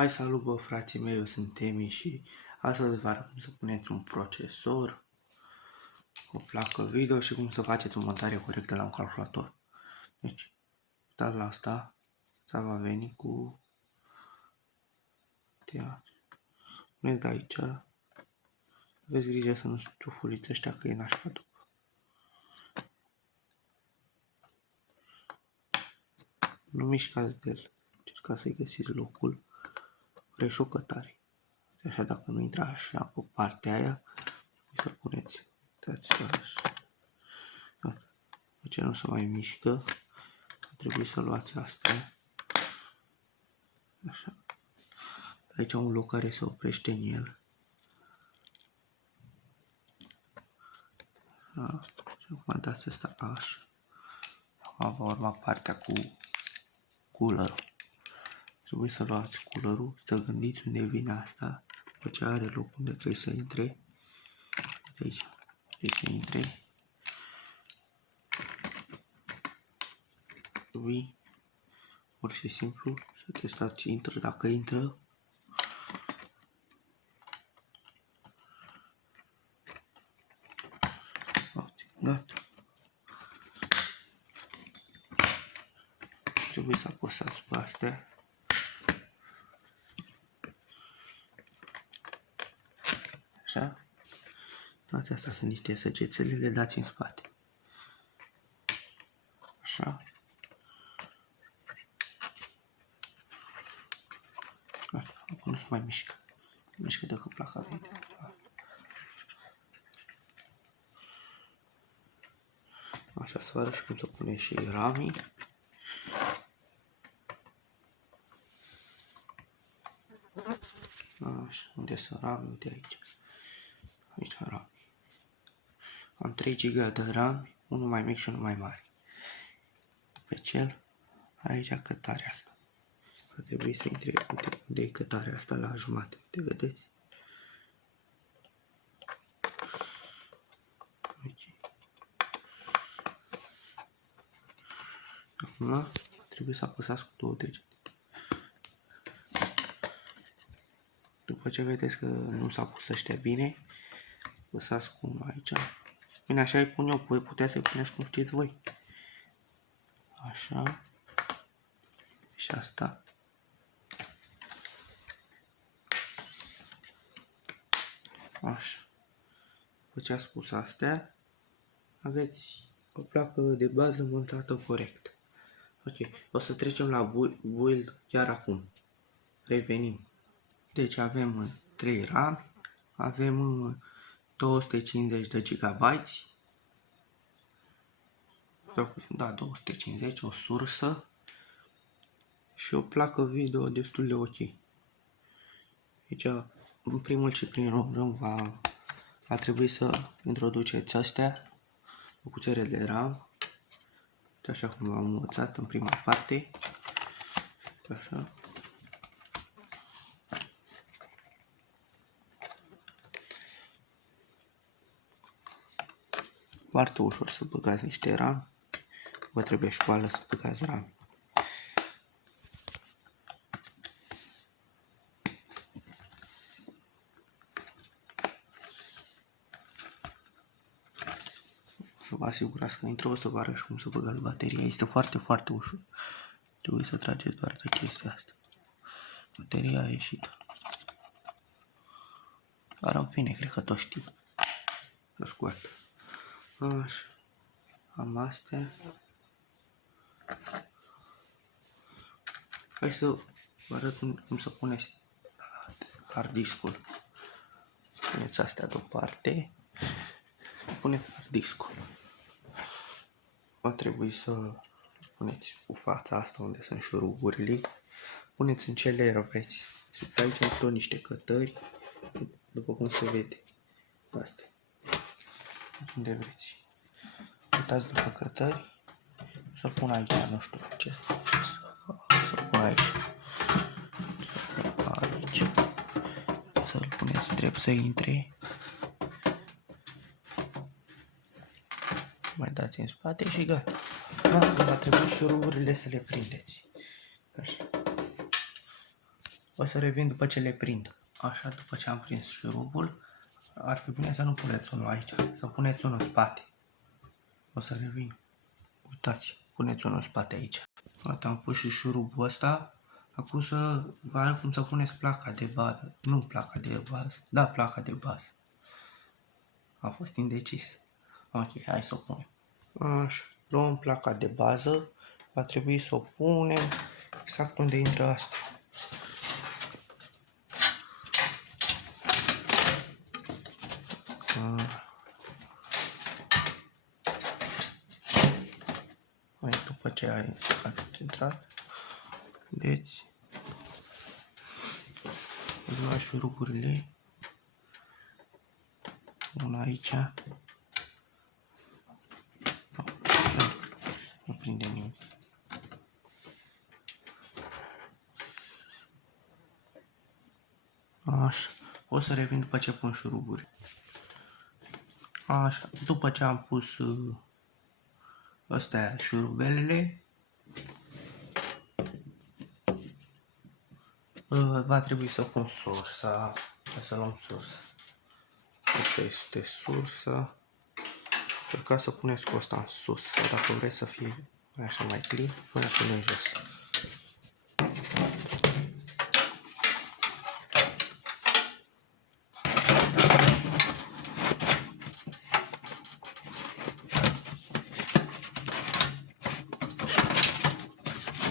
Hai, salut, bă, frații mei, eu sunt Temi și astăzi vă arăt cum să puneți un procesor, o placă video și cum să faceți o montare corectă la un calculator. Deci, uitați la asta, va veni cu... Puneți de aici, aveți grijă să nu ciufuliți ăștia că e nașpa după. Nu mișcați de el, încercați să-i găsiți locul, reșucă tare. Așa, dacă nu intra așa pe partea aia, să-l puneți. Uitați așa. De ce nu se mai mișcă? Trebuie să luați asta. Așa. Aici un loc care se oprește în el. Da. Și acum dați asta așa. Acum va urma partea cu coolerul. Trebuie să luați coolerul, să gândiți unde vine asta, după ce are loc unde trebuie să intre. De aici trebuie să intre. Trebuie pur și simplu să testați ce intră, dacă intră. Gata. Trebuie să apăsați pe astea. Așa. Toate astea sunt niște săgețele, le dați în spate. Așa. Gata. Acum nu se mai mișcă. Mișcă decât placa video. Așa, să vă arăt și cum să pune și ramii. Așa, unde sunt ramii? Uite aici. Aici ramii. Am 3 GB de RAM, unul mai mic și unul mai mare. Pe cel, aici cătarea asta. Că trebuie să intre, uite, unde e cătarea asta la jumate. Te vedeți? Ok. Acum trebuie să apăsați cu 2 degete. După ce vedeți că nu s-a pus ăștia bine, apăsați cum aici. Bine, așa îi pun eu, voi putea să-i puneți cum știți voi. Așa. Și asta. Așa. După ce ați pus astea, aveți o placă de bază montată corect. Ok, o să trecem la build chiar acum. Revenim. Deci avem 3 RAM, avem 250 de GB, da, 250, o sursă și o placă video destul de ok. Deci, în primul și primul rând va trebui să introduceți astea, o cuțere de RAM, așa cum am învățat în prima parte. Așa. Foarte ușor să băgați niște RAM. Vă trebuie școală să băgați RAM. Să vă asigurați că intră, o să vă arăt și cum să băgați bateria. Este foarte, foarte ușor. Trebuie să trageți doar de chestia asta. Bateria a ieșit. Dar în fine, cred că toți știu. Să scoată. Așa. Am astea. Hai să vă arăt cum să puneți hard discul. Puneți astea deoparte. Puneți hard discul. Va trebui să puneți cu fața asta unde sunt șuruburile. Puneți în ce layer vreți. Aici au tot niște cătări. După cum se vede. Astea. Unde vreți. Uitați după cătări. Să-l pun aici, nu știu ce. Să-l pun aici. Aici. Să-l puneți drept să intre. Mai dați în spate și gata. Va trebui șuruburile să le prindeți. Așa. O să revin după ce le prind. Așa, după ce am prins șurubul, ar fi bine să nu puneți unul aici, să puneți unul în spate. O să revin. Uitați, puneți unul în spate aici. Gata, am pus și șurubul ăsta. Acum să vă arăt cum să puneți placa de bază. Nu placa de bază, da, placa de bază. A fost indecis. Ok, hai să o punem. Așa, luăm placa de bază. Va trebui să o punem exact unde intră asta. După ce ai intrat, deci îți lua șuruburile, una aici, nu prinde nimic. Așa, o să revin după ce pun șuruburi. Așa, după ce am pus astea șurubelele, va trebui să pun sursa. Hai să luăm sursa. Asta este sursa. Încercați să puneți cu asta în sus, sau dacă vreți să fie așa mai clean, puneți în jos.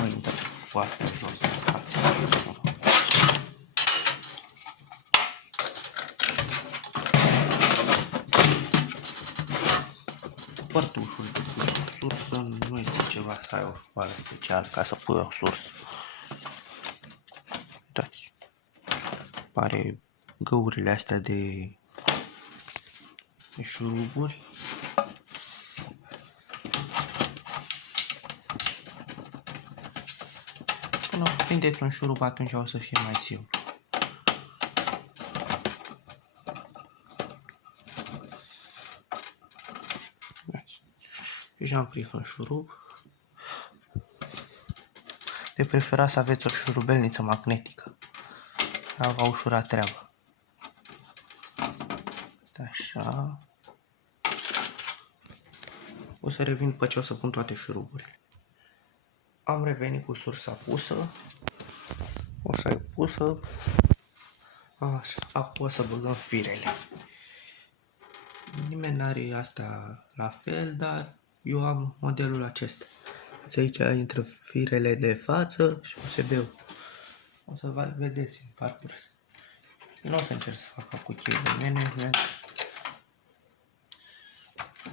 O intră foarte jos în față. Părtușul de sursă nu este ceva să ai o școală specială ca să pui o sursă. Uitați, pare găurile astea de șuruburi. Până prindeți un șurub, atunci o să fie mai simplu. Deja am prins un șurub. De preferat să aveți o șurubelniță magnetică. Va ușura treaba. Așa. O să revin după ce o să pun toate șuruburile. Am revenit cu sursa pusă. O să ai pusă. Așa. Acum o să băgăm firele. Nimeni n-are asta la fel, dar eu am modelul acesta. Aici intră firele de față și USB-ul. O să vedeți în parcurs. Nu o să încerc să fac cu cable management.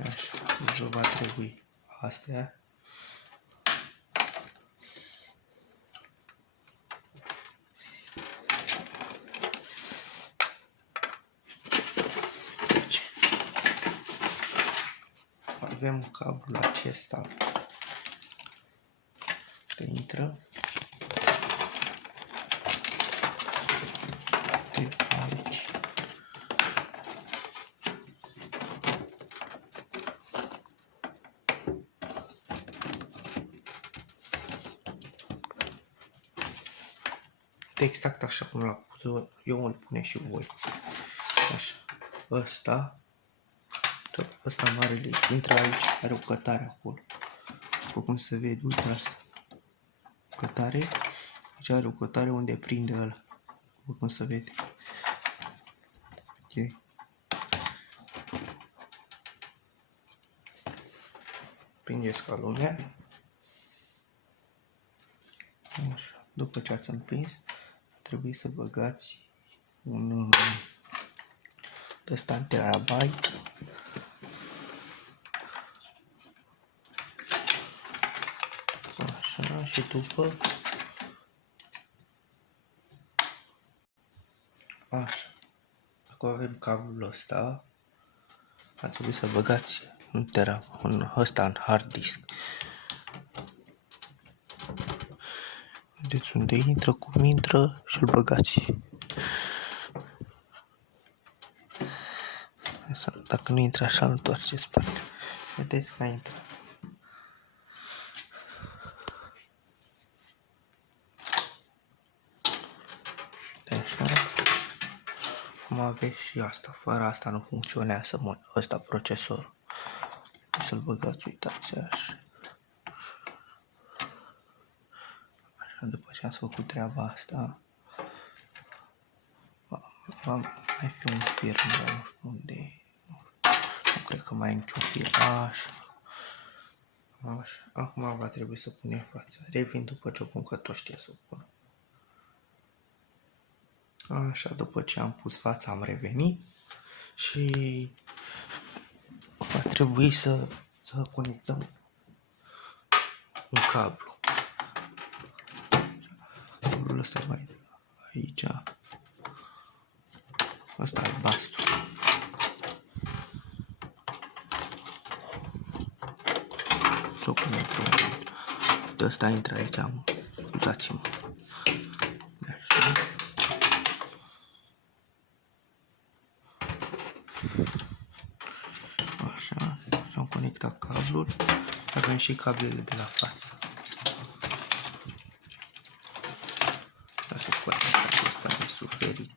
Așa, deci va trebui astea. Deci, avem cablul acesta de intră. De aici. Exact așa cum l-am pus eu, îl pune și voi. Așa. Ăsta marele intră aici, are o cătare acolo. După cum se vede, uite asta. Cătare. Aici are o cătare unde prinde ăla. După cum se vede. Ok. Prindeți ca lumea. Așa. După ce ați împins, trebuie să băgați un ăsta terabyte. Așa, și după așa. Acum avem cablul ăsta. Ar trebui să băgați ăsta în hard disk. Vedeți unde intră, cum intră și îl băgați. Dacă nu intră așa, îl întoarceți spate. Vedeți că a intrat. Așa. Cum aveți și asta. Fără asta nu funcționează ăsta procesorul. Să-l băgați, uitați așa. Așa, după ce ați făcut treaba asta, va mai fi un fir, nu știu unde e. Nu cred că mai e niciun fir. Așa. Așa. Acum va trebui să punem fața. Revin după ce o pun, că tot știe să o pun. Așa, după ce am pus fața am revenit și va trebui să conectăm un cablu. Cablul ăsta va aici. Ăsta albastru. Să conectăm. Ăsta intră aici, scuzați-mă. Așa, am conectat cablul. Avem și cablele de la față. Asta se poate asta de suferit.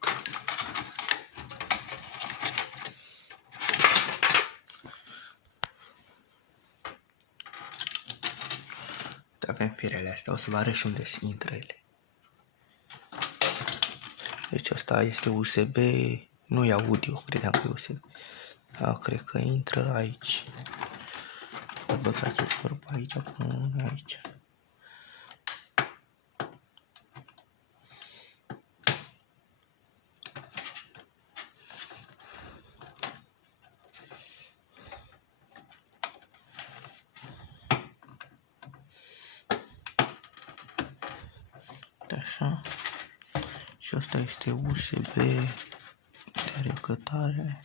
Avem firele astea, o să vă arăt și unde intră ele. Deci asta este USB, nu e audio, credeam că e USB. Da, cred că intră aici. Îl băgați ușor pe aici până aici. Așa. Și asta este USB de recătare.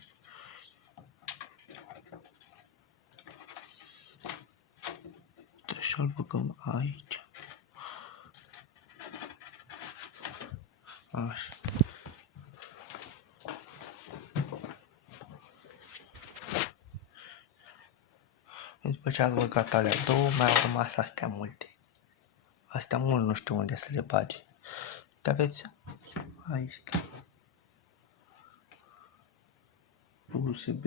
Așa îl băgăm aici. Așa. După ce ați băgat alea două, mai au rămas astea multe. Astea mult nu știu unde să le bagi. Dar aveți aici. USB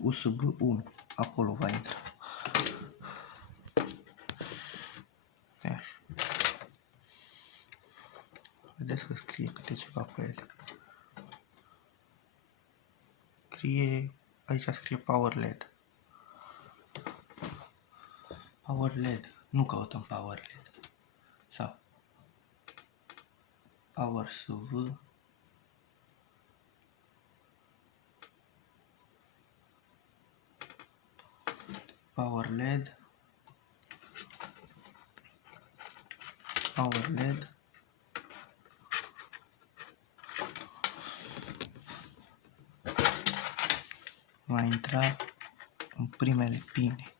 USB 1. Acolo va intra. Așa. Vedeți că scrie câte ceva pe ele. Aici scrie Power LED. Power LED. Nu căutăm Power LED. Sau Power SV. Power LED. Power LED. Va intra în primele pine.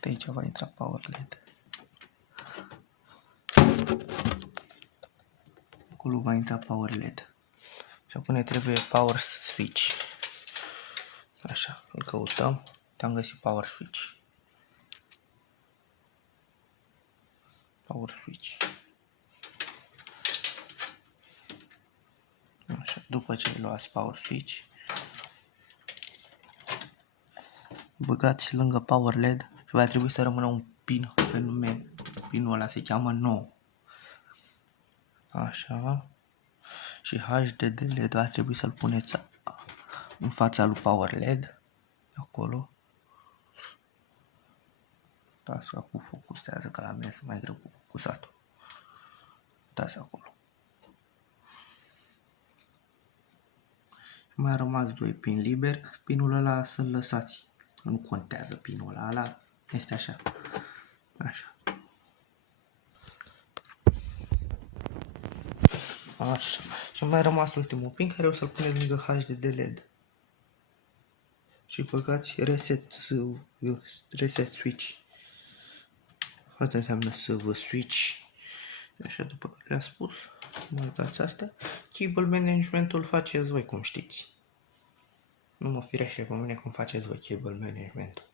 De aici va intra Power LED. Acolo va intra Power LED. Și acum ne trebuie Power Switch. Așa, îl căutăm. Te-am găsit Power Switch. Power Switch. Așa, după ce luați Power Switch, băgați lângă Power LED și va trebui să rămână un pin pe nume. Pinul ăla se cheamă 9. Așa. Și HDD LED va trebui să-l puneți în fața lui Power LED. Acolo. Dați cu focusează, că la mine este mai greu cu focusatul. Dați acolo. Mai a rămas 2 pin liberi. Pinul ăla să-l lăsați. Nu contează pinul ăla. Este așa. Așa. Așa. Și mai a rămas ultimul pin care o să-l puneți lângă HDD LED. Și băgați reset switch. Asta înseamnă să vă switch. Așa, după că le-a spus, mă uitați astea. Cable management-ul faceți voi cum știți. Nu mă firește pe mine cum faceți voi cable management-ul.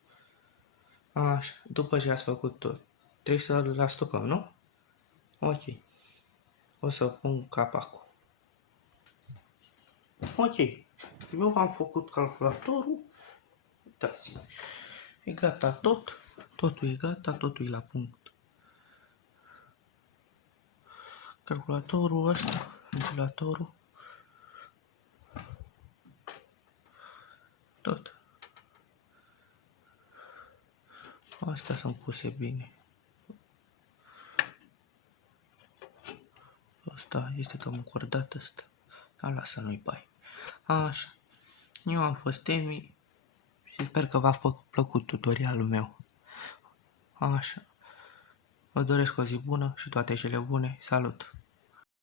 Așa, după ce ați făcut tot, trebuie să-l stopăm, nu? Ok. O să pun capacul. Ok. Eu am făcut calculatorul. Uitați. E gata tot. Totul e gata, totul e la punct. Calculatorul ăsta, ventilatorul. Tot. Astea sunt puse bine. Asta este cam încordat ăsta. Dar lasă, nu-i bai. Așa. Eu am fost Emi și sper că v-a plăcut tutorialul meu. Așa. Vă doresc o zi bună și toate cele bune. Salut!